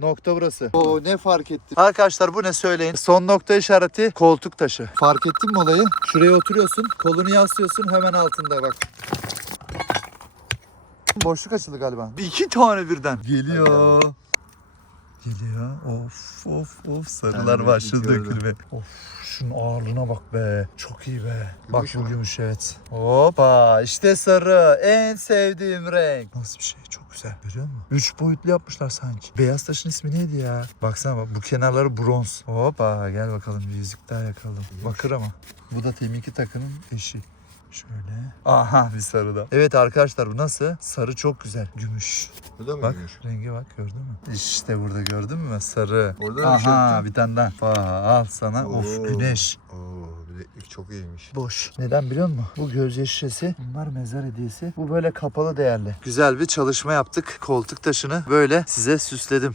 Nokta burası. O ne fark etti? Arkadaşlar bu ne söyleyin. Son nokta işareti koltuk taşı. Fark ettin mi olayı? Şuraya oturuyorsun. Kolunu yaslıyorsun hemen altında bak. Boşluk açıldı galiba. Bir iki tane birden. Geliyor. Geliyor. Of of of sarılar başladı dökülme. Of şunun ağırlığına bak be. Çok iyi be. Bak Gümüş bu mü? gümüş evet. Hoppa işte sarı. En sevdiğim renk. Nasıl bir şey? Çok güzel. Görüyor musun? Üç boyutlu yapmışlar sanki. Beyaz taşın ismi neydi ya? Baksana bak bu kenarları bronz. Hoppa gel bakalım bir yüzük daha yakalım. Bakır ama. Bu da teminki takının eşi. Şöyle. Aha bir sarı da. Evet arkadaşlar bu nasıl? Sarı çok güzel. Gümüş. Bu da mı Bak gümüş? renge bak gördün mü? İşte burada gördün mü? Sarı. Orada şey Aha bir tane daha. Aa, al sana. Of Oo. güneş. Oo bileklik çok iyiymiş. Boş. Neden biliyor musun? Bu gözyaşı şişesi. Bunlar mezar hediyesi. Bu böyle kapalı değerli. Güzel bir çalışma yaptık. Koltuk taşını böyle size süsledim.